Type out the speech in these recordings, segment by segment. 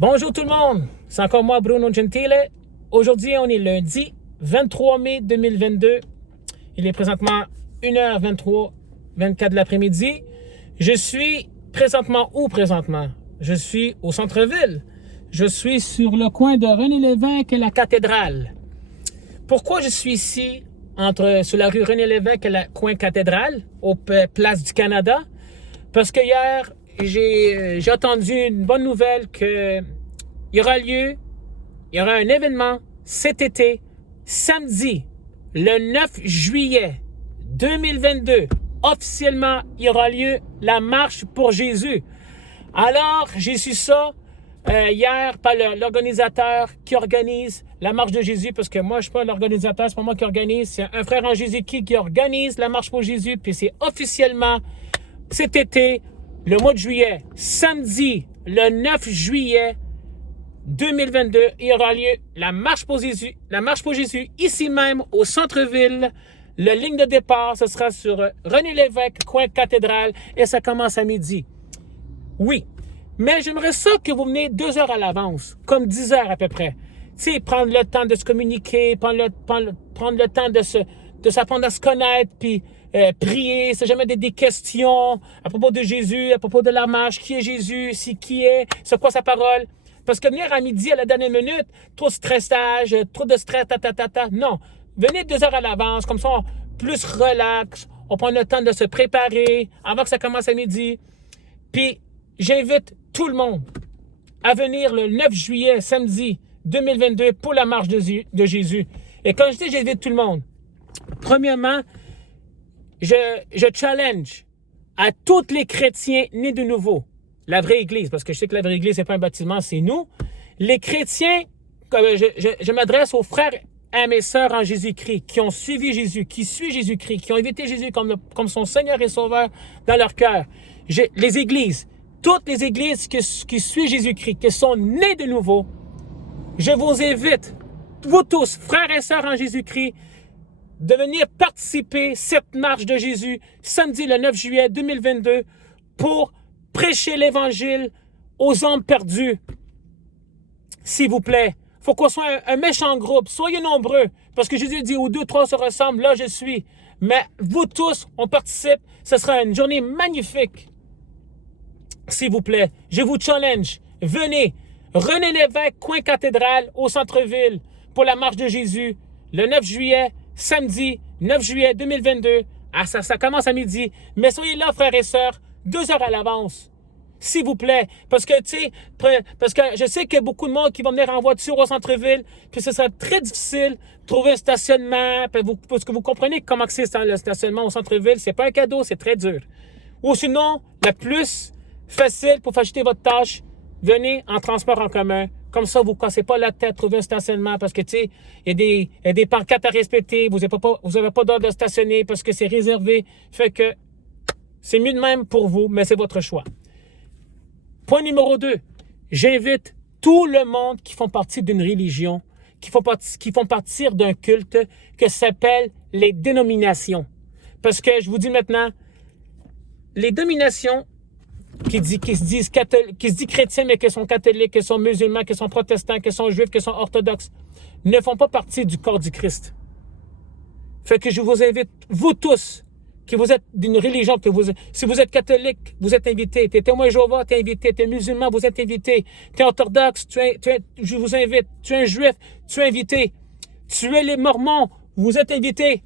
Bonjour tout le monde, c'est encore moi Bruno Gentile. Aujourd'hui on est lundi 23 mai 2022. Il est présentement 1h23, 24 de l'après-midi. Je suis présentement où présentement? Je suis au centre-ville. Je suis sur le coin de René Lévesque et la cathédrale. Pourquoi je suis ici sur la rue René Lévesque et la coin cathédrale, au Place du Canada? Parce que hier, j'ai entendu une bonne nouvelle que il y aura un événement cet été, samedi, le 9 juillet 2022. Officiellement, il y aura lieu la marche pour Jésus. Alors, j'ai su ça hier par l'organisateur qui organise la marche de Jésus, parce que moi, je ne suis pas l'organisateur, c'est pas moi qui organise, c'est un frère en Jésus qui organise la marche pour Jésus, puis c'est officiellement cet été, le mois de juillet, samedi, le 9 juillet 2022, il y aura lieu la marche pour Jésus, ici même au centre-ville. La ligne de départ, ce sera sur René Lévesque, coin cathédrale, et ça commence à midi. Oui, mais j'aimerais ça que vous venez 2 heures à l'avance, comme 10 heures à peu près. Tu sais, prendre le temps de se communiquer, prendre le temps de s'apprendre à se connaître, puis prier, c'est jamais des questions à propos de Jésus, à propos de la marche, qui est Jésus, c'est quoi sa parole. Parce que venir à midi, à la dernière minute, trop de stressage, trop de stress, non. Venez 2 heures à l'avance, comme ça, plus relax, on prend le temps de se préparer avant que ça commence à midi. Puis, j'invite tout le monde à venir le 9 juillet, samedi 2022, pour la marche de Jésus. Et quand je dis j'invite tout le monde, premièrement, je challenge à tous les chrétiens nés de nouveau, la vraie Église, parce que je sais que la vraie Église, c'est pas un bâtiment, c'est nous. Les chrétiens, je m'adresse aux frères et mes sœurs en Jésus-Christ, qui ont suivi Jésus, qui suivent Jésus-Christ, qui ont invité Jésus comme son Seigneur et Sauveur dans leur cœur. Les églises, toutes les églises qui suivent Jésus-Christ, qui sont nées de nouveau, je vous invite, vous tous, frères et sœurs en Jésus-Christ, de venir participer cette marche de Jésus, samedi le 9 juillet 2022, pour prêcher l'Évangile aux âmes perdues. S'il vous plaît, il faut qu'on soit un méchant groupe. Soyez nombreux, parce que Jésus dit, où 2, 3 se ressemblent, là je suis. Mais vous tous, on participe. Ce sera une journée magnifique. S'il vous plaît, je vous challenge. Venez, René Lévesque, coin cathédrale, au centre-ville, pour la marche de Jésus, le 9 juillet, samedi, 9 juillet 2022. Ça commence à midi. Mais soyez là, frères et sœurs, 2 heures à l'avance. S'il vous plaît. Parce que, tu sais, parce que je sais qu'il y a beaucoup de monde qui vont venir en voiture au centre-ville, puis ce sera très difficile de trouver un stationnement, parce que vous comprenez comment c'est le stationnement au centre-ville, c'est pas un cadeau, c'est très dur. Ou sinon, la plus facile pour faciliter votre tâche, venez en transport en commun. Comme ça, vous ne cassez pas la tête, trouver un stationnement, parce que, tu sais, il y a des pancartes à respecter, vous n'avez pas d'ordre de stationner parce que c'est réservé. Fait que c'est mieux de même pour vous, mais c'est votre choix. Point numéro 2, j'invite tout le monde qui font partie d'une religion, qui font partie d'un culte que s'appelle les dénominations. Parce que je vous dis maintenant, les dénominations qui se disent chrétiens, mais qui sont catholiques, qui sont musulmans, qui sont protestants, qui sont juifs, qui sont orthodoxes, ne font pas partie du corps du Christ. Fait que je vous invite, vous tous, que vous êtes d'une religion, si vous êtes catholique, vous êtes invité. T'es témoin Jéhovah, t'es invité. T'es musulman, vous êtes invité. T'es orthodoxe, je vous invite. Tu es un juif, tu es invité. Tu es les mormons, vous êtes invités.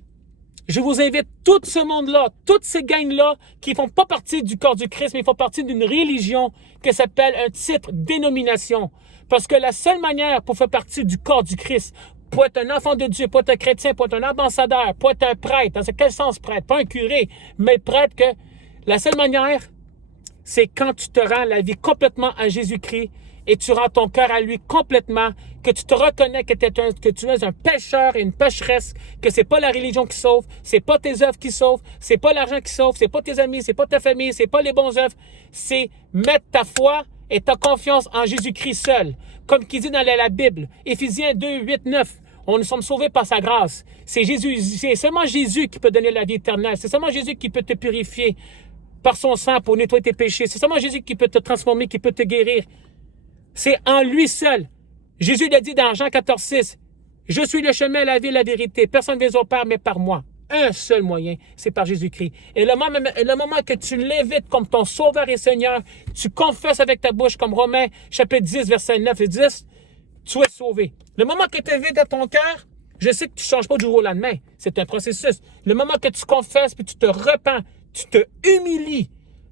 Je vous invite, tout ce monde-là, toutes ces gangs-là, qui font pas partie du corps du Christ, mais font partie d'une religion qui s'appelle un titre dénomination. Parce que la seule manière pour faire partie du corps du Christ, pour être un enfant de Dieu, pour être un chrétien, pour être un ambassadeur, pour être un prêtre, dans quel sens prêtre? Pas un curé, mais prêtre, que la seule manière, c'est quand tu te rends la vie complètement à Jésus-Christ et tu rends ton cœur à lui complètement, que tu te reconnais que tu es un pécheur et une pécheresse, que c'est pas la religion qui sauve, c'est pas tes œuvres qui sauvent, c'est pas l'argent qui sauve, c'est pas tes amis, c'est pas ta famille, c'est pas les bons œuvres, c'est mettre ta foi et ta confiance en Jésus-Christ seul. Comme qu'il dit dans la Bible, Éphésiens 2, 8, 9, nous sommes sauvés par sa grâce. C'est seulement Jésus qui peut donner la vie éternelle. C'est seulement Jésus qui peut te purifier par son sang pour nettoyer tes péchés. C'est seulement Jésus qui peut te transformer, qui peut te guérir. C'est en lui seul. Jésus l'a dit dans Jean 14,6. Je suis le chemin, la vie, la vérité. Personne ne vient au Père, mais par moi. Un seul moyen, c'est par Jésus-Christ. Et le moment que tu l'évites comme ton Sauveur et Seigneur, tu confesses avec ta bouche, comme Romains, chapitre 10, versets 9 et 10, tu es sauvé. Le moment que tu évites dans ton cœur, je sais que tu ne changes pas du jour au lendemain. C'est un processus. Le moment que tu confesses, puis tu te repens, tu te humilies,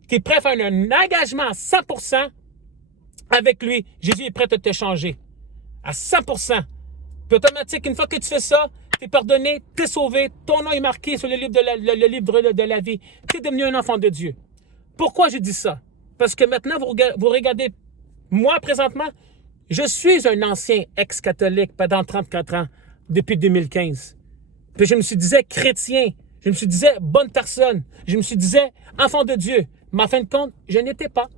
tu es prêt à faire un engagement à 100% avec lui, Jésus est prêt à te changer. À 100%. Puis automatique, une fois que tu fais ça, tu es pardonné, tu es sauvé, ton nom est marqué sur le livre de la vie. Tu es devenu un enfant de Dieu. Pourquoi je dis ça? Parce que maintenant, vous regardez, moi présentement, je suis un ancien ex-catholique pendant 34 ans, depuis 2015. Puis je me suis disais chrétien, je me suis disais bonne personne, je me suis disais enfant de Dieu. Mais en fin de compte, je n'étais pas.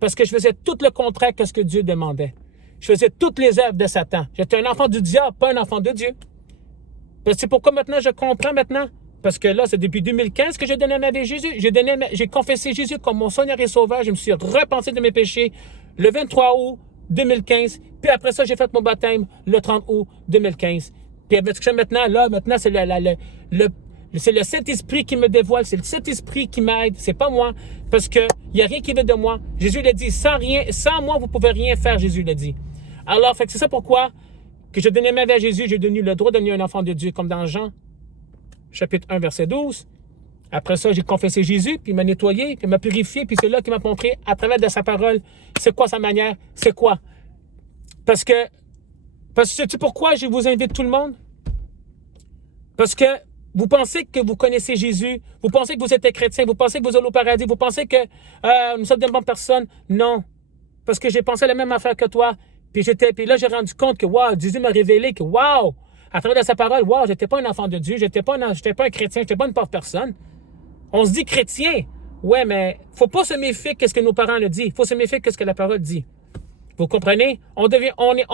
Parce que je faisais tout le contraire que ce que Dieu demandait. Je faisais toutes les œuvres de Satan. J'étais un enfant du diable, pas un enfant de Dieu. C'est pourquoi maintenant je comprends maintenant. Parce que là, c'est depuis 2015 que j'ai donné ma vie à Jésus. J'ai confessé Jésus comme mon Seigneur et Sauveur. Je me suis repenti de mes péchés le 23 août 2015. Puis après ça, j'ai fait mon baptême le 30 août 2015. Puis avec ça, maintenant, c'est le Saint-Esprit qui me dévoile, c'est le Saint-Esprit qui m'aide, c'est pas moi, parce qu'il n'y a rien qui vient de moi. Jésus l'a dit, sans moi, vous ne pouvez rien faire, Jésus l'a dit. Alors, c'est ça pourquoi que je donnais ma vie à Jésus, j'ai donné le droit de devenir un enfant de Dieu, comme dans Jean, chapitre 1, verset 12. Après ça, j'ai confessé Jésus, puis il m'a nettoyé, puis il m'a purifié, puis c'est là qu'il m'a montré, à travers de sa parole, c'est quoi sa manière, c'est quoi. Parce que sais-tu pourquoi je vous invite tout le monde? Parce que vous pensez que vous connaissez Jésus, vous pensez que vous êtes chrétien, vous pensez que vous allez au paradis, vous pensez que nous sommes de bonnes personnes. Non, parce que j'ai pensé la même affaire que toi. Puis là, j'ai rendu compte que, wow, Jésus m'a révélé que, wow, à travers de sa parole, wow, j'étais pas un enfant de Dieu, j'étais pas un chrétien, j'étais pas une pauvre personne. On se dit chrétien. Ouais, mais faut pas se méfier de ce que nos parents le disent. Il faut se méfier de ce que la parole dit. Vous comprenez? On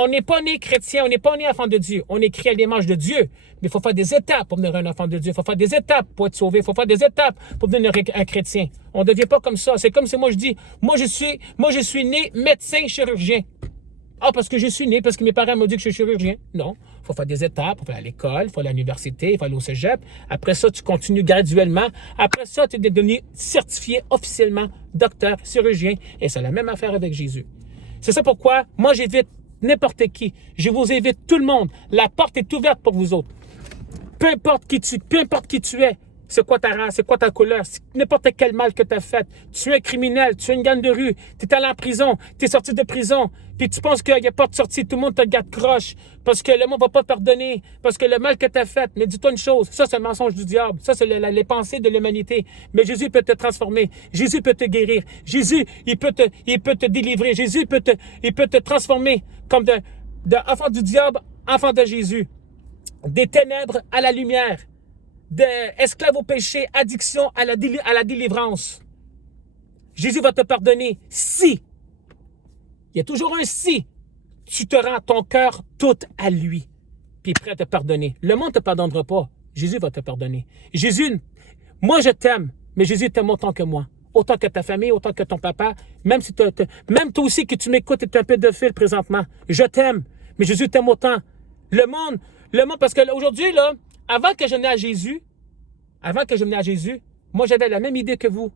n'est pas né chrétien, on n'est pas né enfant de Dieu. On est créé à l'image de Dieu. Mais il faut faire des étapes pour devenir un enfant de Dieu. Il faut faire des étapes pour être sauvé. Il faut faire des étapes pour devenir un chrétien. On ne devient pas comme ça. C'est comme si moi je dis, moi je suis né médecin chirurgien. Ah, parce que je suis né, parce que mes parents m'ont dit que je suis chirurgien. Non. Il faut faire des étapes. Il faut aller à l'école, il faut aller à l'université, il faut aller au cégep. Après ça, tu continues graduellement. Après ça, tu es devenu certifié officiellement docteur, chirurgien. Et c'est la même affaire avec Jésus. C'est ça pourquoi moi j'invite n'importe qui. Je vous invite tout le monde. La porte est ouverte pour vous autres. Peu importe qui tu es, c'est quoi ta race, c'est quoi ta couleur, n'importe quel mal que tu as fait. Tu es un criminel, tu es une gang de rue, tu es allé en prison, tu es sorti de prison, puis tu penses qu'il n'y a pas de sortie, tout le monde te garde croche, parce que le monde ne va pas te pardonner, parce que le mal que tu as fait. Mais dis-toi une chose, ça c'est le mensonge du diable, ça c'est les pensées de l'humanité. Mais Jésus peut te transformer, Jésus peut te guérir, Jésus, il peut te délivrer, Jésus il peut te transformer comme de enfant du diable, enfant de Jésus. Des ténèbres à la lumière. D'esclave au péché, addiction à la délivrance. Jésus va te pardonner si, il y a toujours un si, tu te rends ton cœur tout à lui, puis prêt à te pardonner. Le monde ne te pardonnera pas, Jésus va te pardonner. Jésus, moi je t'aime, mais Jésus t'aime autant que moi, autant que ta famille, autant que ton papa, même toi aussi que tu m'écoutes et tu es un pédophile présentement, je t'aime, mais Jésus t'aime autant. Le monde, parce que aujourd'hui, là, avant que je venais à Jésus, moi, j'avais la même idée que vous.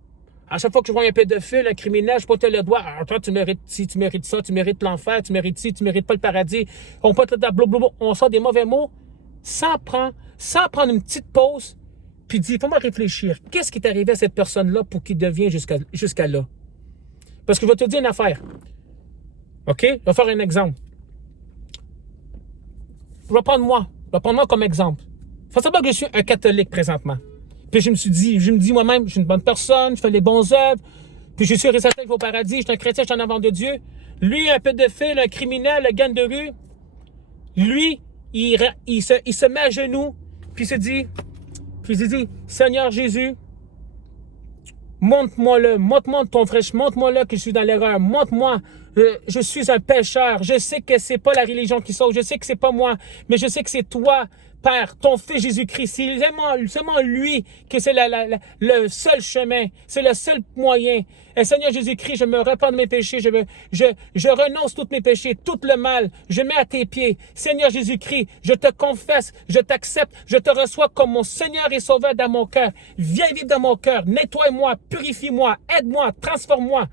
À chaque fois que je vois un pédophile, un criminel, je pointe le doigt. Ah, toi, tu mérites ci, tu mérites ça, tu mérites l'enfer, tu mérites ci, tu mérites pas le paradis. On pointe le doigt, blablabla. On sort des mauvais mots sans prendre une petite pause, puis dire, faut-moi réfléchir. Qu'est-ce qui est arrivé à cette personne-là pour qu'il devienne jusqu'à là? Parce que je vais te dire une affaire. OK? Je vais faire un exemple. Je vais prendre moi comme exemple. Il faut savoir que je suis un catholique présentement. Puis je me dis moi-même, je suis une bonne personne, je fais les bons œuvres, puis je suis certain que je vais au paradis, je suis un chrétien, je suis un enfant de Dieu. Lui, un pédophile, un criminel, un gang de rue, lui, il se met à genoux, puis il se dit, Seigneur Jésus, montre-moi ton frère, montre-moi là que je suis dans l'erreur, montre-moi, je suis un pécheur, je sais que c'est pas la religion qui sauve, je sais que c'est pas moi, mais je sais que c'est toi, Père, ton Fils Jésus-Christ, c'est seulement lui que c'est le seul chemin, c'est le seul moyen. Et Seigneur Jésus-Christ, je me repens de mes péchés, je renonce tous mes péchés, tout le mal, je mets à tes pieds. Seigneur Jésus-Christ, je te confesse, je t'accepte, je te reçois comme mon Seigneur et Sauveur dans mon cœur. Viens vivre dans mon cœur, nettoie-moi, purifie-moi, aide-moi, transforme-moi.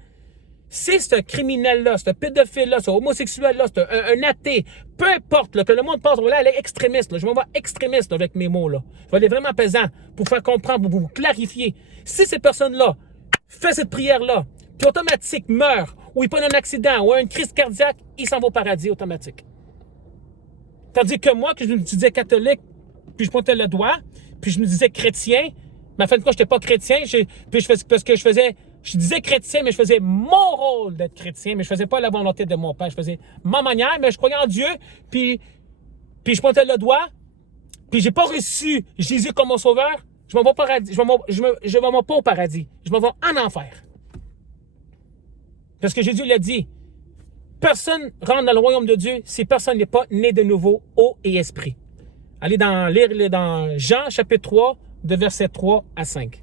Si ce criminel-là, ce pédophile-là, ce homosexuel-là, c'est un athée, peu importe là, que le monde pense, là, elle est extrémiste. Là, je m'en vais extrémiste là, avec mes mots. Là. Je vais aller vraiment pesant pour faire comprendre, pour vous clarifier. Si ces personnes-là font cette prière-là, puis automatique meurt, ou ils prennent un accident, ou une crise cardiaque, ils s'en vont au paradis automatique. Tandis que moi, que je me disais catholique, puis je pointais le doigt, puis je me disais chrétien, mais en fin de compte, je n'étais pas chrétien, je disais chrétien, mais je faisais mon rôle d'être chrétien, mais je faisais pas la volonté de mon Père. Je faisais ma manière, mais je croyais en Dieu, puis je pointais le doigt, puis j'ai pas reçu Jésus comme mon sauveur. Je m'en vais au paradis. Je m'en vais pas au paradis. Je m'en vais en enfer. Parce que Jésus l'a dit, personne rentre dans le royaume de Dieu si personne n'est pas né de nouveau, eau et esprit. Allez lire dans Jean, chapitre 3, de versets 3 à 5.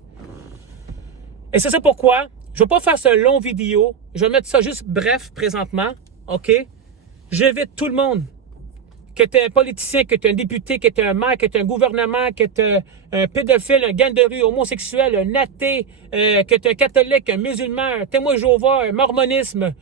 Et c'est ça pourquoi je ne vais pas faire ce long vidéo. Je vais mettre ça juste bref présentement. OK? J'invite tout le monde, que tu es un politicien, que tu es un député, que tu es un maire, que tu es un gouvernement, que tu es un pédophile, un gang de rue, homosexuel, un athée, que tu es un catholique, un musulman, un témoin Jéhovah, un mormonisme.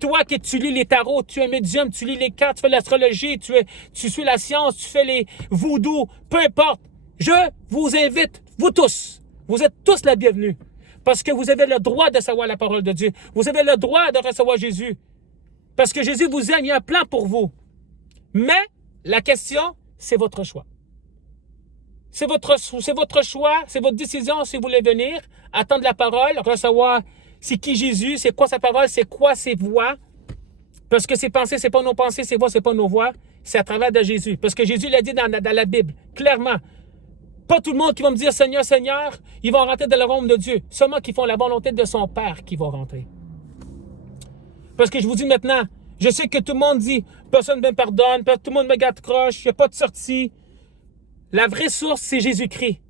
Toi que tu lis les tarots, tu es un médium, tu lis les cartes, tu fais l'astrologie, tu suis la science, tu fais les voodoos, peu importe. Je vous invite, vous tous. Vous êtes tous la bienvenue. Parce que vous avez le droit de savoir la parole de Dieu. Vous avez le droit de recevoir Jésus. Parce que Jésus vous aime, il y a un plan pour vous. Mais la question, c'est votre choix. C'est votre choix, c'est votre décision si vous voulez venir, attendre la parole, recevoir c'est qui Jésus, c'est quoi sa parole, c'est quoi ses voix. Parce que ses pensées, c'est pas nos pensées, ses voix, c'est pas nos voix, c'est à travers de Jésus. Parce que Jésus l'a dit dans la Bible, clairement. Pas tout le monde qui va me dire Seigneur, Seigneur, ils vont rentrer dans le royaume de Dieu. Seulement qui font la volonté de son Père qui vont rentrer. Parce que je vous dis maintenant, je sais que tout le monde dit personne ne me pardonne, tout le monde me garde croche, il n'y a pas de sortie. La vraie source, c'est Jésus-Christ.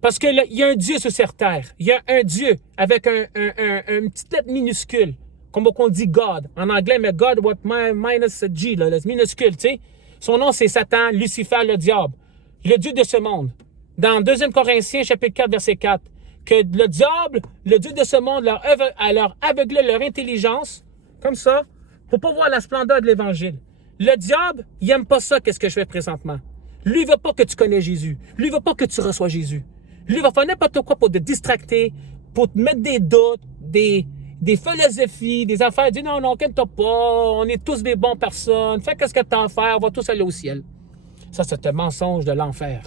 Parce qu'il y a un Dieu sur cette terre. Il y a un Dieu avec une petite lettre minuscule. Comme on dit God. En anglais, mais God, what minus G, là, minuscule, tu sais. Son nom, c'est Satan, Lucifer, le diable. Le Dieu de ce monde. Dans 2 Corinthiens, chapitre 4, verset 4, que le diable, le Dieu de ce monde, leur aveuglé leur intelligence, comme ça, pour pas voir la splendeur de l'Évangile. Le diable, il n'aime pas ça, qu'est-ce que je fais présentement. Lui, il veut pas que tu connais Jésus. Lui, il veut pas que tu reçois Jésus. Lui, il va faire n'importe quoi pour te distracter, pour te mettre des doutes, des philosophies, des affaires. Il dit non, inquiète-toi pas, on est tous des bonnes personnes, fais qu'est-ce que tu as à faire, on va tous aller au ciel. Ça, c'est un mensonge de l'enfer.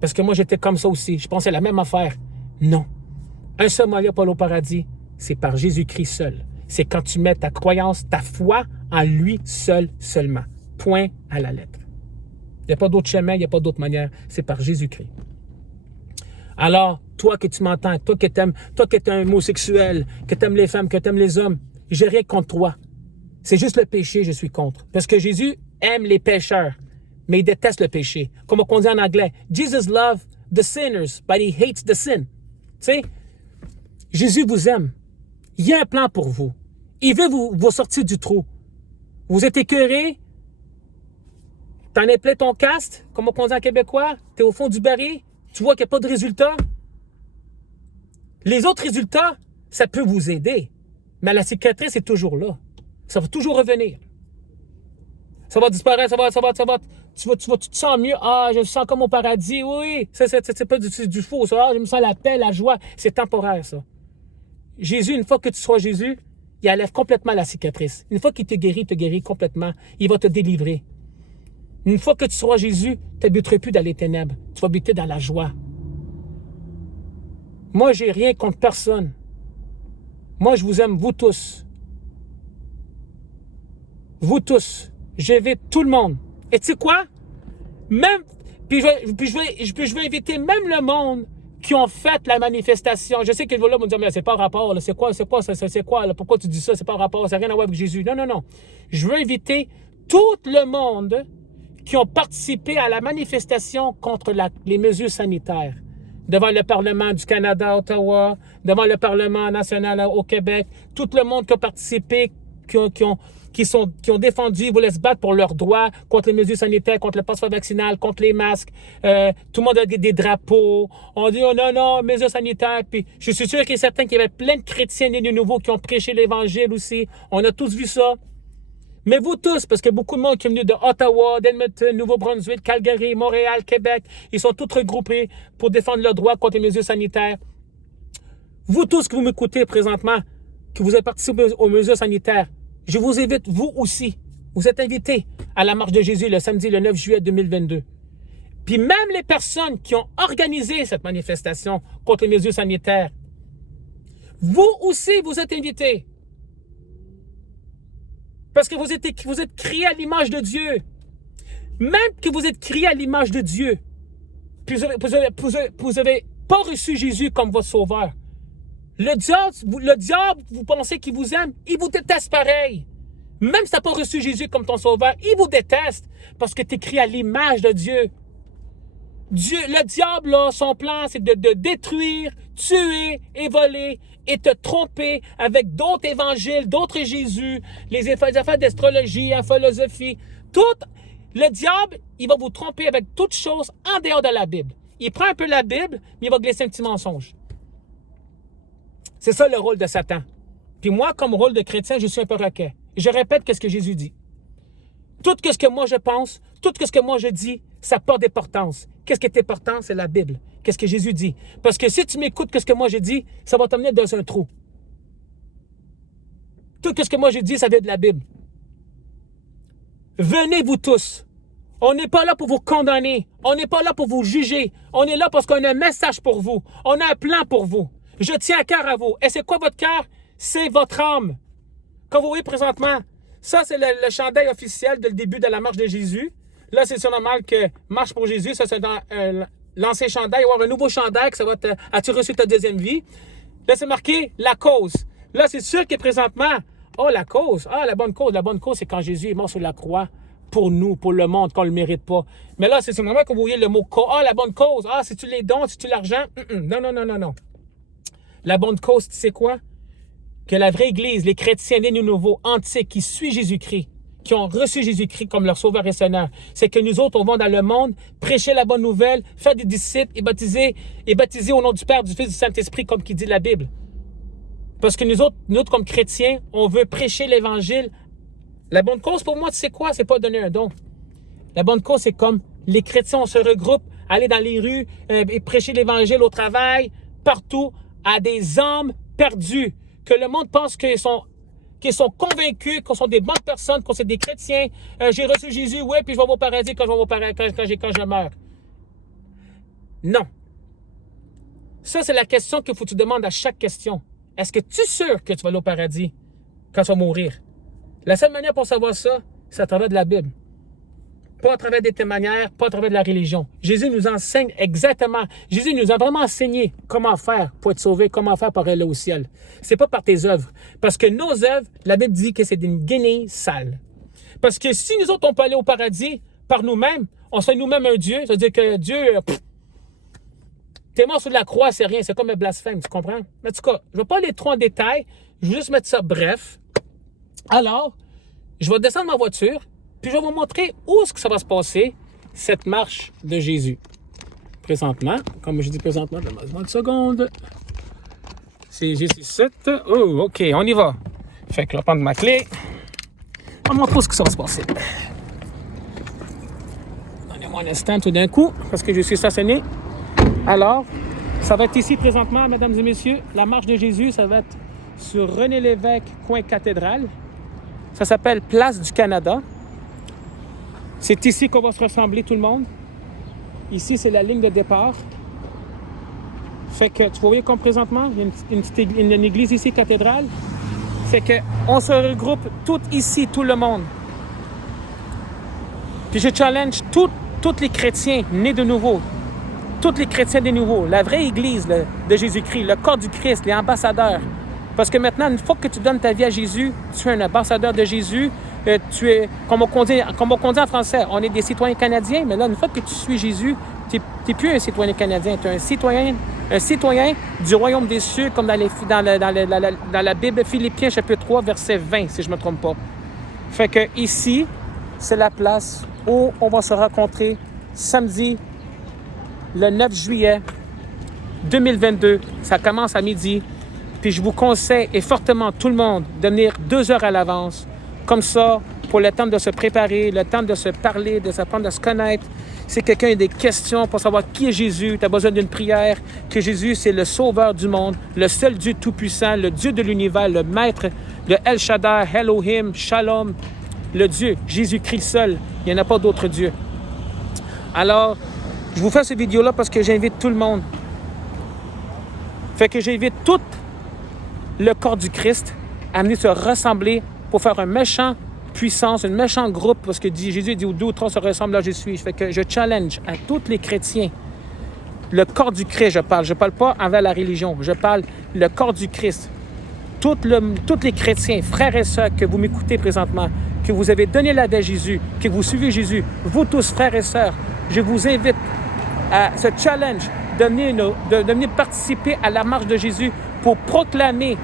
Parce que moi, j'étais comme ça aussi. Je pensais la même affaire. Non. Un seul moyen pour aller au paradis, c'est par Jésus-Christ seul. C'est quand tu mets ta croyance, ta foi en lui seul, seulement. Point à la lettre. Il n'y a pas d'autre chemin, il n'y a pas d'autre manière. C'est par Jésus-Christ. Alors, toi que tu m'entends, toi qui es un homosexuel, que tu aimes les femmes, que tu aimes les hommes, j'ai rien contre toi. C'est juste le péché, je suis contre. Parce que Jésus aime les pécheurs, mais il déteste le péché. Comme on dit en anglais, Jesus loves the sinners, but he hates the sin. Tu sais, Jésus vous aime. Il y a un plan pour vous. Il veut vous sortir du trou. Vous êtes écœuré, t'en es plein ton caste, comme on dit en québécois, t'es au fond du baril, tu vois qu'il n'y a pas de résultat. Les autres résultats, ça peut vous aider, mais la cicatrice est toujours là. Ça va toujours revenir. Ça va disparaître, tu te sens mieux. Ah, je me sens comme au paradis. Oui, c'est pas du faux, ça. Ah, je me sens la paix, la joie. C'est temporaire, ça. Jésus, une fois que tu seras Jésus, il enlève complètement la cicatrice. Une fois qu'il te guérit complètement. Il va te délivrer. Une fois que tu seras Jésus, tu n'habiteras plus dans les ténèbres. Tu vas habiter dans la joie. Moi, j'ai rien contre personne. Moi, je vous aime, vous tous. Vous tous. J'invite tout le monde. Et tu sais quoi? Puis je vais inviter même le monde qui ont fait la manifestation. Je sais qu'ils vont là me dire, mais c'est pas rapport, là. C'est quoi, là? Pourquoi tu dis ça? C'est pas rapport, ça n'a rien à voir avec Jésus. Non. Je veux inviter tout le monde qui ont participé à la manifestation contre les mesures sanitaires. Devant le Parlement du Canada à Ottawa, devant le Parlement national au Québec, tout le monde qui a participé, qui ont défendu, voulaient se battre pour leurs droits contre les mesures sanitaires, contre le passeport vaccinal, contre les masques. Tout le monde a des drapeaux. On dit, oh non, mesures sanitaires. Puis je suis sûr qu'il y a certains qui avaient plein de chrétiens nés de nouveau qui ont prêché l'Évangile aussi. On a tous vu ça. Mais vous tous, parce que beaucoup de monde qui est venu de Ottawa, d'Edmonton, Nouveau-Brunswick, Calgary, Montréal, Québec, ils sont tous regroupés pour défendre leurs droits contre les mesures sanitaires. Vous tous qui vous m'écoutez présentement, que vous avez participé aux mesures sanitaires, je vous invite, vous aussi, vous êtes invités à la marche de Jésus le samedi, le 9 juillet 2022. Puis même les personnes qui ont organisé cette manifestation contre les mesures sanitaires, vous aussi, vous êtes invités. Parce que vous êtes créés à l'image de Dieu. Même que vous êtes créés à l'image de Dieu, puis vous avez pas reçu Jésus comme votre sauveur. Le diable, vous pensez qu'il vous aime, il vous déteste pareil. Même si tu n'as pas reçu Jésus comme ton sauveur, il vous déteste parce que tu es créé à l'image de Dieu. Le diable, là, son plan, c'est de détruire, tuer et voler et te tromper avec d'autres évangiles, d'autres Jésus, les affaires d'astrologie, la philosophie. Le diable, il va vous tromper avec toutes choses en dehors de la Bible. Il prend un peu la Bible, mais il va glisser un petit mensonge. C'est ça le rôle de Satan. Puis moi, comme rôle de chrétien, je suis un peu perroquet. Je répète ce que Jésus dit. Tout ce que moi je pense, tout ce que moi je dis, ça porte d'importance. Qu'est-ce qui est important? C'est la Bible. Qu'est-ce que Jésus dit? Parce que si tu m'écoutes ce que moi je dis, ça va t'amener dans un trou. Tout ce que moi je dis, ça vient de la Bible. Venez vous tous. On n'est pas là pour vous condamner. On n'est pas là pour vous juger. On est là parce qu'on a un message pour vous. On a un plan pour vous. Je tiens à cœur à vous. Et c'est quoi votre cœur? C'est votre âme. Comme vous voyez présentement, ça c'est le chandail officiel du début de la marche de Jésus. Là, c'est normal que Marche pour Jésus, ça c'est dans l'ancien chandail. Il va y avoir un nouveau chandail que ça va as-tu reçu ta deuxième vie? Là, c'est marqué la cause. Là, c'est sûr que présentement, la cause. La bonne cause. La bonne cause, c'est quand Jésus est mort sur la croix pour nous, pour le monde, qu'on ne le mérite pas. Mais là, c'est normal que vous voyez le mot la bonne cause. C'est-tu les dons, c'est-tu l'argent? Non. La bonne cause, c'est quoi? Que la vraie Église, les chrétiens nés de nouveau, antiques, qui suivent Jésus-Christ, qui ont reçu Jésus-Christ comme leur sauveur et seigneur, c'est que nous autres, on va dans le monde, prêcher la bonne nouvelle, faire des disciples et baptiser au nom du Père, du Fils et du Saint-Esprit, comme qui dit la Bible. Parce que nous autres, comme chrétiens, on veut prêcher l'Évangile. La bonne cause, pour moi, tu sais quoi? C'est pas donner un don. La bonne cause, c'est comme les chrétiens, on se regroupe, aller dans les rues et prêcher l'Évangile au travail, partout, à des âmes perdues, que le monde pense qu'ils sont convaincus qu'on sont des bonnes personnes, qu'on sont des chrétiens. J'ai reçu Jésus, puis je vais au paradis quand je meurs. Non. Ça, c'est la question qu'il faut que tu demandes à chaque question. Est-ce que tu es sûr que tu vas aller au paradis quand tu vas mourir? La seule manière pour savoir ça, c'est à travers de la Bible. Pas à travers des témoignages, pas à travers de la religion. Jésus nous enseigne exactement. Jésus nous a vraiment enseigné comment faire pour être sauvé, comment faire pour aller au ciel. C'est pas par tes œuvres. Parce que nos œuvres, la Bible dit que c'est une guenille sale. Parce que si nous autres, on peut aller au paradis par nous-mêmes, on se fait nous-mêmes un Dieu. C'est-à-dire que Dieu, t'es mort sur la croix, c'est rien. C'est comme un blasphème, tu comprends? Mais en tout cas, je ne vais pas aller trop en détail. Je vais juste mettre ça bref. Alors, je vais descendre ma voiture. Puis je vais vous montrer où est-ce que ça va se passer, cette marche de Jésus. Présentement, comme je dis présentement, donne-moi une seconde. C'est Jésus 7. Oh, OK, on y va. Fait que je vais prendre ma clé. On va montrer où est-ce que ça va se passer. Donnez-moi un instant tout d'un coup, parce que je suis stationné. Alors, ça va être ici présentement, mesdames et messieurs, la marche de Jésus, ça va être sur René Lévesque, coin cathédrale. Ça s'appelle Place du Canada. C'est ici qu'on va se rassembler tout le monde. Ici, c'est la ligne de départ. Fait que, tu vois comme présentement, il y a une église ici, cathédrale. Fait qu'on se regroupe tout ici, tout le monde. Puis je challenge tous les chrétiens nés de nouveau. Tous les chrétiens de nouveau. La vraie église de Jésus-Christ, le corps du Christ, les ambassadeurs. Parce que maintenant, une fois que tu donnes ta vie à Jésus, tu es un ambassadeur de Jésus. comme on dit en français, on est des citoyens canadiens, mais là, une fois que tu suis Jésus, tu n'es plus un citoyen canadien, tu es un citoyen du royaume des cieux, comme dans la Bible, Philippiens chapitre 3, verset 20, si je ne me trompe pas. Fait que ici, c'est la place où on va se rencontrer samedi, le 9 juillet 2022. Ça commence à midi. Puis je vous conseille et fortement tout le monde de venir 2 heures à l'avance. Comme ça, pour le temps de se préparer, le temps de se parler, de s'apprendre à se connaître. Si quelqu'un a des questions pour savoir qui est Jésus, tu as besoin d'une prière, que Jésus, c'est le sauveur du monde, le seul Dieu tout-puissant, le Dieu de l'univers, le Maître, le El Shaddai, Elohim, Shalom, le Dieu, Jésus-Christ seul. Il n'y en a pas d'autre Dieu. Alors, je vous fais cette vidéo-là parce que j'invite tout le monde. Fait que j'invite tout le corps du Christ à venir se rassembler pour faire un méchant puissance, un méchant groupe, parce que Jésus dit « Où 2 ou 3 se ressemblent, là je suis ». Fait que je challenge à tous les chrétiens, le corps du Christ, je parle pas envers la religion, je parle le corps du Christ. Tous les chrétiens, frères et sœurs, que vous m'écoutez présentement, que vous avez donné la vie à Jésus, que vous suivez Jésus, vous tous, frères et sœurs, je vous invite à ce challenge de venir participer à la marche de Jésus pour proclamer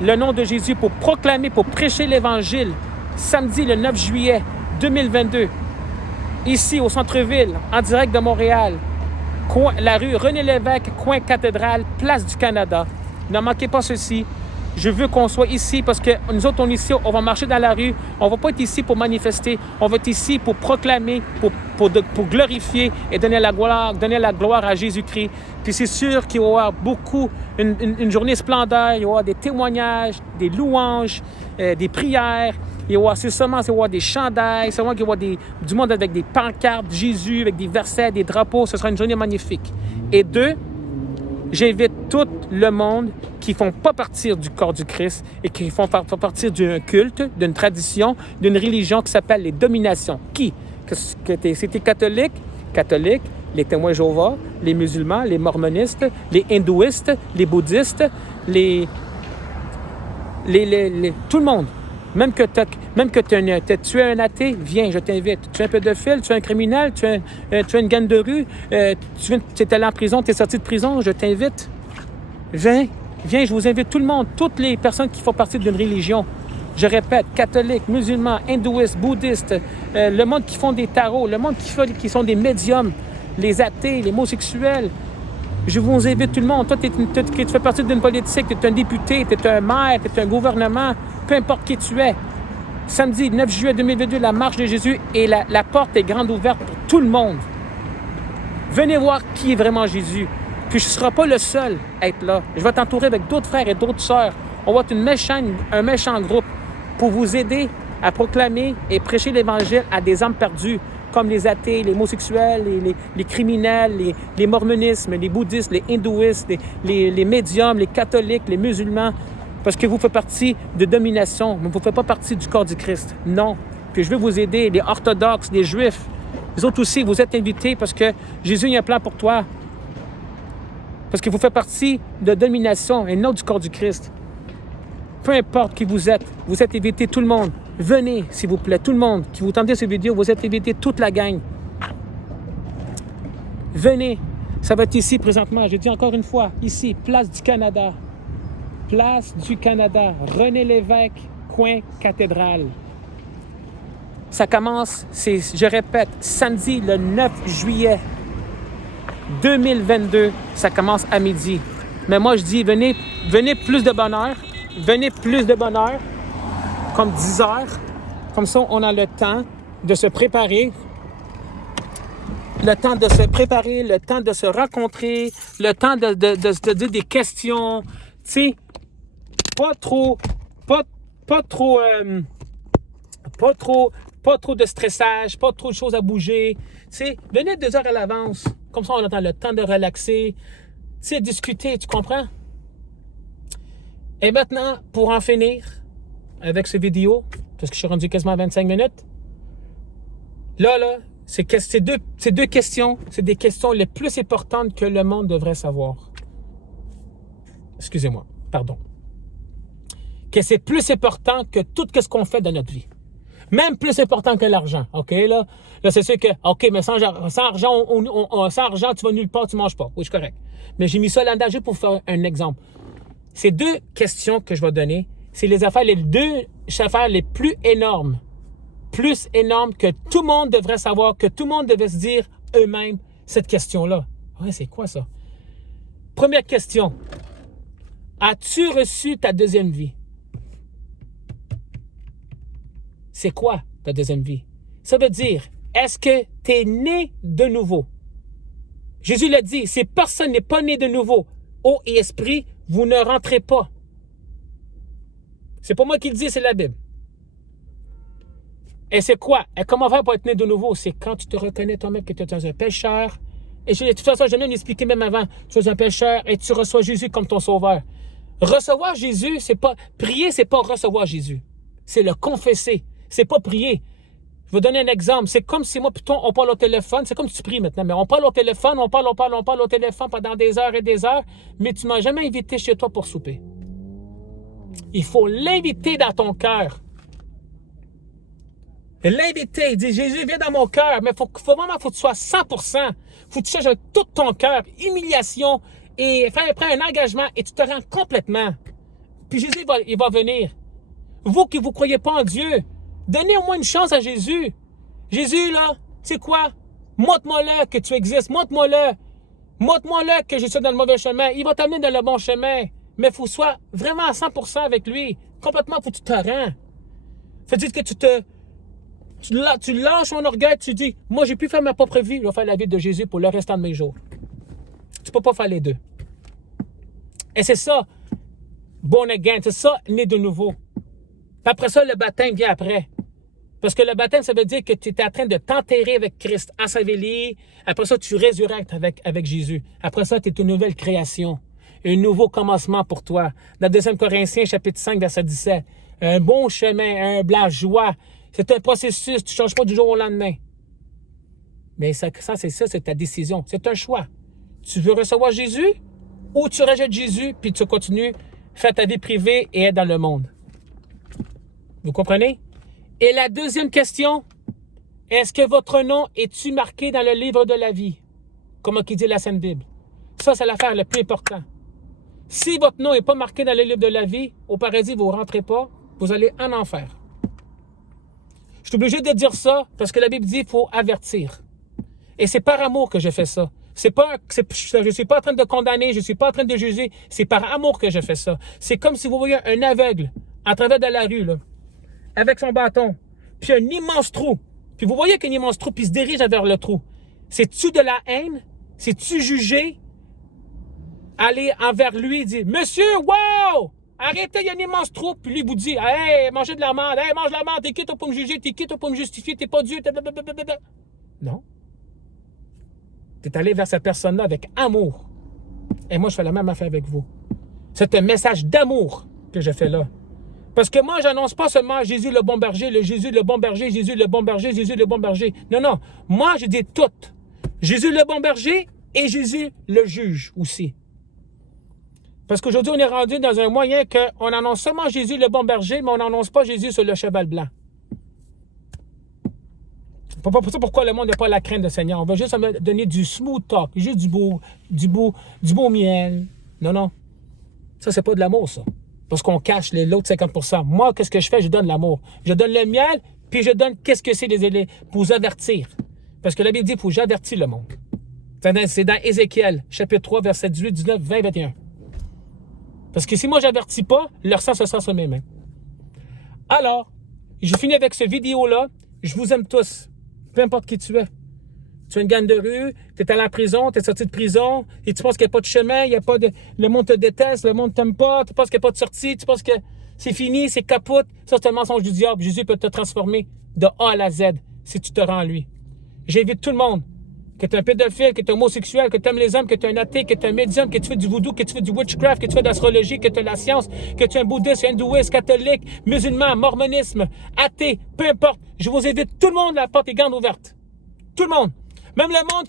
le nom de Jésus, pour proclamer, pour prêcher l'Évangile, samedi le 9 juillet 2022, ici au centre-ville, en direct de Montréal, la rue René-Lévesque, coin Cathédrale, place du Canada. Ne manquez pas ceci. Je veux qu'on soit ici parce que nous autres, on est ici, on va marcher dans la rue. On ne va pas être ici pour manifester. On va être ici pour proclamer, pour glorifier et donner la gloire à Jésus-Christ. Puis c'est sûr qu'il va y avoir beaucoup, une journée splendeur. Il va y avoir des témoignages, des louanges, des prières. Il va y avoir des chandails. C'est vraiment qu'il va y avoir du monde avec des pancartes, Jésus, avec des versets, des drapeaux. Ce sera une journée magnifique. Et 2, j'invite tout le monde qui ne font pas partie du corps du Christ et qui font partie d'un culte, d'une tradition, d'une religion qui s'appelle les dominations. Qui? C'était catholique, les témoins Jéhovah, les musulmans, les mormonistes, les hindouistes, les bouddhistes, tout le monde. Même que tu es un athée, viens, je t'invite. Tu es un pédophile, tu es un criminel, tu es une gang de rue, tu es allé en prison, tu es sorti de prison, je t'invite. Viens, je vous invite tout le monde, toutes les personnes qui font partie d'une religion. Je répète, catholiques, musulmans, hindouistes, bouddhistes, le monde qui font des tarots, le monde qui sont des médiums, les athées, les homosexuels. Je vous invite tout le monde. Toi, tu fais partie d'une politique, tu es un député, tu es un maire, tu es un gouvernement, peu importe qui tu es. Samedi 9 juillet 2022, la marche de Jésus et la porte est grande ouverte pour tout le monde. Venez voir qui est vraiment Jésus. Puis je ne serai pas le seul à être là. Je vais t'entourer avec d'autres frères et d'autres sœurs. On va être un méchant groupe pour vous aider à proclamer et prêcher l'Évangile à des âmes perdues, comme les athées, les homosexuels, les criminels, les mormonismes, les bouddhistes, les hindouistes, les médiums, les catholiques, les musulmans, parce que vous faites partie de domination, mais vous ne faites pas partie du corps du Christ. Non. Puis je veux vous aider, les orthodoxes, les juifs, les autres aussi, vous êtes invités parce que Jésus a un plan pour toi. Parce que vous faites partie de domination et non du corps du Christ. Peu importe qui vous êtes invités, tout le monde. Venez, s'il vous plaît, tout le monde qui vous tentez cette vidéo, vous êtes invités, toute la gang. Venez, ça va être ici présentement, je dis encore une fois, ici, place du Canada. Place du Canada, René-Lévesque, coin Cathédrale. Ça commence, je répète, samedi le 9 juillet 2022, ça commence à midi. Mais moi, je dis, venez plus de bonne heure. Venez plus de bonne heure, comme 10 heures. Comme ça, on a le temps de se préparer. Le temps de se préparer, le temps de se rencontrer, le temps de se dire des questions. Tu sais, pas trop de stressage, pas trop de choses à bouger. Tu sais, venez 2 heures à l'avance. Comme ça, on a le temps de relaxer. Tu sais, discuter, tu comprends? Et maintenant, pour en finir avec cette vidéo, parce que je suis rendu quasiment à 25 minutes, là, c'est deux questions, c'est des questions les plus importantes que le monde devrait savoir. Excusez-moi, pardon. Que c'est plus important que tout ce qu'on fait dans notre vie. Même plus important que l'argent. OK, là? Là, c'est sûr que, OK, mais sans argent, sans argent, tu vas nulle part, tu manges pas. Oui, c'est correct. Mais j'ai mis ça là-dedans juste pour faire un exemple. Ces deux questions que je vais donner, c'est les deux affaires les plus énormes que tout le monde devrait savoir, que tout le monde devait se dire eux-mêmes cette question-là. Ouais, c'est quoi ça? Première question. As-tu reçu ta deuxième vie? C'est quoi ta deuxième vie? Ça veut dire, est-ce que tu es né de nouveau? Jésus l'a dit, si personne n'est pas né de nouveau, eau et esprit, vous ne rentrez pas. C'est pas moi qui le dis, c'est la Bible. Et c'est quoi? Et comment faire pour être né de nouveau? C'est quand tu te reconnais toi-même que tu es un pécheur. Et de toute façon, je viens d'expliquer même avant. Tu es un pécheur et tu reçois Jésus comme ton sauveur. Recevoir Jésus, c'est pas... Prier, c'est pas recevoir Jésus. C'est le confesser. C'est pas prier. Je vais donner un exemple. C'est comme si moi, plutôt, on parle au téléphone. C'est comme si tu pries maintenant. Mais on parle au téléphone, on parle au téléphone pendant des heures et des heures. Mais tu m'as jamais invité chez toi pour souper. Il faut l'inviter dans ton cœur. L'inviter, il dit, Jésus, viens dans mon cœur, mais faut vraiment que tu sois 100%. Faut que tu cherches avec tout ton cœur, humiliation, et prends un engagement, et tu te rends complètement. Puis Jésus, il va venir. Vous qui vous croyez pas en Dieu, donnez au moins une chance à Jésus. Jésus, là, c'est quoi? Montre-moi-le que tu existes, montre-moi-le. Montre-moi-le que je suis dans le mauvais chemin. Il va t'amener dans le bon chemin. Mais il faut que tu sois vraiment à 100% avec lui. Complètement, il faut que tu te rends. Faut-il que tu lâches ton orgueil, tu dis, moi, j'ai pu faire ma propre vie, je vais faire la vie de Jésus pour le restant de mes jours. Tu peux pas faire les deux. Et c'est ça, born again, c'est ça, né de nouveau. Puis après ça, le baptême vient après. Parce que le baptême, ça veut dire que tu es en train de t'enterrer avec Christ, ensevelie. Après ça, tu résurrectes avec Jésus. Après ça, tu es une nouvelle création. Un nouveau commencement pour toi. Dans 2 Corinthiens, chapitre 5, verset 17. Un bon chemin, la joie. C'est un processus, tu ne changes pas du jour au lendemain. Mais ça c'est ta décision. C'est un choix. Tu veux recevoir Jésus ou tu rejettes Jésus puis tu continues, faire ta vie privée et être dans le monde. Vous comprenez? Et la deuxième question, est-ce que votre nom est-tu marqué dans le livre de la vie? Comme qui dit la Sainte Bible. Ça, c'est l'affaire la plus importante. Si votre nom n'est pas marqué dans le livre de la vie, au paradis, vous ne rentrez pas, vous allez en enfer. Je suis obligé de dire ça parce que la Bible dit qu'il faut avertir. Et c'est par amour que je fais ça. Je ne suis pas en train de condamner, je ne suis pas en train de juger. C'est par amour que je fais ça. C'est comme si vous voyez un aveugle à travers de la rue, là, avec son bâton, puis un immense trou. Puis vous voyez qu'un immense trou, puis il se dirige vers le trou. C'est-tu de la haine? C'est-tu juger? Aller envers lui et dire, Monsieur, wow! Arrêtez, il y a un immense trou. Puis lui vous dit, hey, mangez de la merde, hey, mange de la merde, t'es qui toi pour me juger, t'es qui toi pour me justifier, t'es pas Dieu, non. T'es allé vers cette personne-là avec amour. Et moi, je fais la même affaire avec vous. C'est un message d'amour que je fais là. Parce que moi, j'annonce pas seulement Jésus le bon berger, le Jésus le bon berger, Jésus le bon berger, Jésus le bon berger. Non, non. Moi, je dis tout. Jésus le bon berger et Jésus le juge aussi. Parce qu'aujourd'hui, on est rendu dans un moyen qu'on annonce seulement Jésus le bon berger, mais on n'annonce pas Jésus sur le cheval blanc. C'est ça pourquoi le monde n'a pas la crainte du Seigneur. On va juste donner du smooth talk, juste du beau miel. Non, non. Ça, c'est pas de l'amour, ça. Parce qu'on cache l'autre 50%. Moi, qu'est-ce que je fais? Je donne l'amour. Je donne le miel, puis je donne qu'est-ce que c'est les élèves pour vous avertir. Parce que la Bible dit qu'il faut que j'avertis le monde. C'est dans Ézéchiel, chapitre 3, verset 18, 19, 20, 21. Parce que si moi, j'avertis pas, leur sang se sera sur mes mains. Alors, je finis avec cette vidéo-là. Je vous aime tous. Peu importe qui tu es. Tu es une gagne de rue, tu es allé en prison, tu es sorti de prison, et tu penses qu'il n'y a pas de chemin, il y a pas de... le monde te déteste, le monde ne t'aime pas, tu penses qu'il n'y a pas de sortie, tu penses que c'est fini, c'est capote. Ça, c'est un mensonge du diable. Jésus peut te transformer de A à la Z si tu te rends à lui. J'invite tout le monde, que tu es un pédophile, que tu es homosexuel, que tu aimes les hommes, que tu es un athée, que tu es un médium, que tu fais du voodoo, que tu fais du witchcraft, que tu fais de l'astrologie, que tu as la science, que tu es un bouddhiste, hindouiste, catholique, musulman, mormonisme, athée, peu importe. Je vous invite tout le monde, la porte est grande ouverte. Tout le monde. Même le monde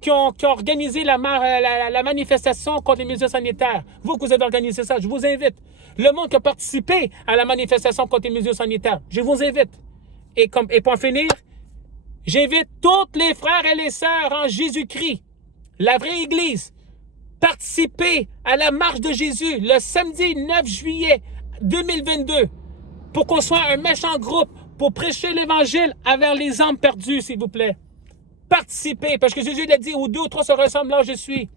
qui a organisé la manifestation contre les mesures sanitaires. Vous que vous avez organisé ça, je vous invite. Le monde qui a participé à la manifestation contre les mesures sanitaires, je vous invite. Et pour en finir, j'invite tous les frères et les sœurs en Jésus-Christ, la vraie Église, participer à la marche de Jésus le samedi 9 juillet 2022 pour qu'on soit un méchant groupe pour prêcher l'Évangile envers les âmes perdues, s'il vous plaît. Participez, parce que Jésus l'a dit, où 2 ou 3 se ressemblent, là je suis.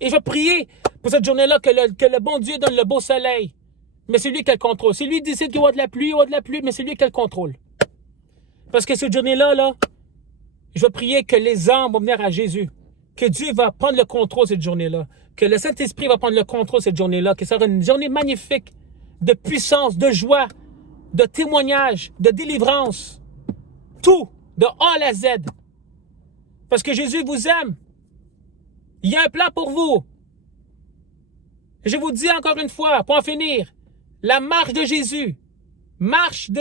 Et je vais prier pour cette journée-là que le bon Dieu donne le beau soleil. Mais c'est lui qui a le contrôle. Si lui décide qu'il y aura de la pluie, il y aura de la pluie, mais c'est lui qui a le contrôle. Parce que cette journée-là, je vais prier que les âmes vont venir à Jésus. Que Dieu va prendre le contrôle cette journée-là. Que le Saint-Esprit va prendre le contrôle cette journée-là. Que ça sera une journée magnifique de puissance, de joie, de témoignage, de délivrance. Tout, de A à la Z. Parce que Jésus vous aime. Il y a un plan pour vous. Je vous dis encore une fois, pour en finir, la marche de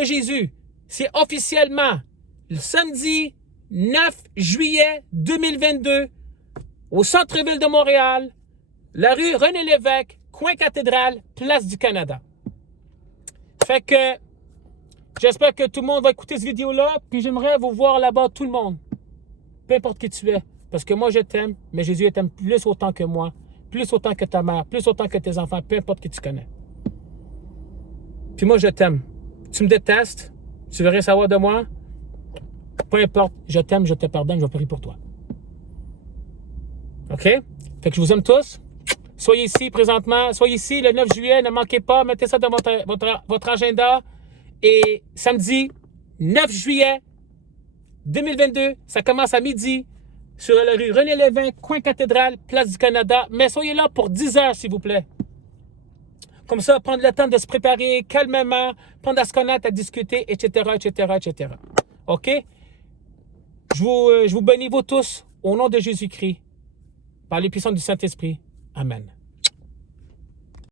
Jésus, c'est officiellement le samedi 9 juillet 2022 au centre-ville de Montréal, la rue René-Lévesque, coin cathédrale, place du Canada. Fait que j'espère que tout le monde va écouter cette vidéo-là, puis j'aimerais vous voir là-bas, tout le monde. Peu importe qui tu es, parce que moi je t'aime, mais Jésus t'aime plus autant que moi, plus autant que ta mère, plus autant que tes enfants, peu importe qui tu connais. Puis moi je t'aime. Tu me détestes, tu veux rien savoir de moi, peu importe, je t'aime, je te pardonne, je vais prier pour toi. OK? Fait que je vous aime tous. Soyez ici présentement, soyez ici le 9 juillet, ne manquez pas, mettez ça dans votre agenda. Et samedi 9 juillet 2022, ça commence à midi sur la rue René-Lévesque, coin cathédrale, place du Canada. Mais soyez là pour 10 heures, s'il vous plaît. Comme ça, prendre le temps de se préparer calmement, prendre à se connaître, à discuter, etc., etc., etc. OK? Je vous bénis vous tous au nom de Jésus-Christ, par les puissances du Saint-Esprit. Amen.